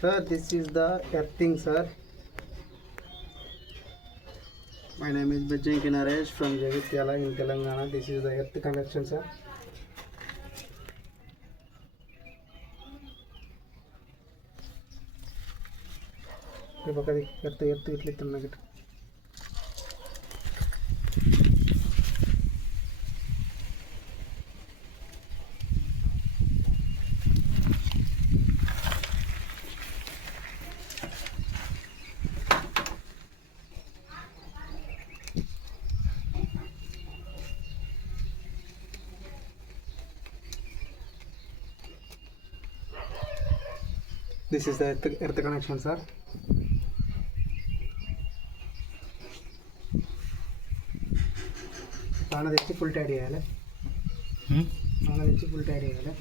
Sir, this is the earthing, sir. My name is Bajjanki Naresh from Jagatyala in Telangana. This is the earth connection, sir. earth This is the earth connection, sir. Mana techi full tidy cheyale. Mana techi full tidy cheyale.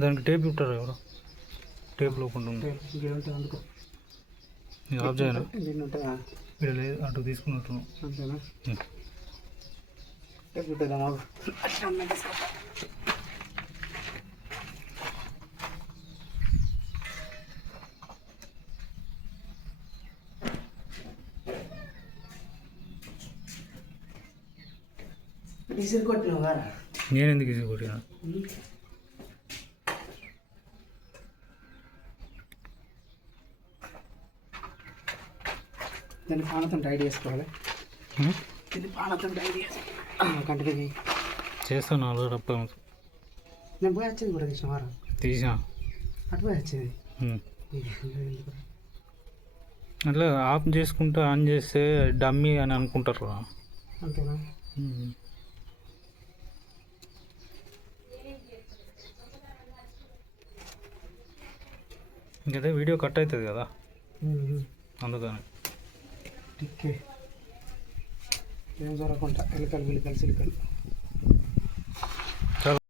దానికి టేప్ ఉంటారు ఎవరు టేప్ లోకుండా అందుకో ఆఫ్ చేయాలి ఉంటుందా ఇక్కడ లేదు అటు తీసుకున్నట్టు అంతేనా టేప్ ఉంటుందా మాకు విసిరి కొట్టినావు కదా నేను ఎందుకు ఇది కొట్టినా దాన్ని పానతో టైడ్ చేసుకోవాలి దీన్ని పానతో టైడ్ చేసుకోవాలి కంటికి చేస్తాను నాలుగు రప్ప నేను పోయి వచ్చింది కూడా తీసిన వారం తీసా అటు పోయి వచ్చింది అట్లా ఆఫ్ చేసుకుంటే ఆన్ చేస్తే డమ్మీ అని అనుకుంటారు అంతేనా ఇంకైతే వీడియో కట్ అవుతుంది కదా అందుకని టిక్కే ఏం జరగకుండా ఎలుకలు సిలికలు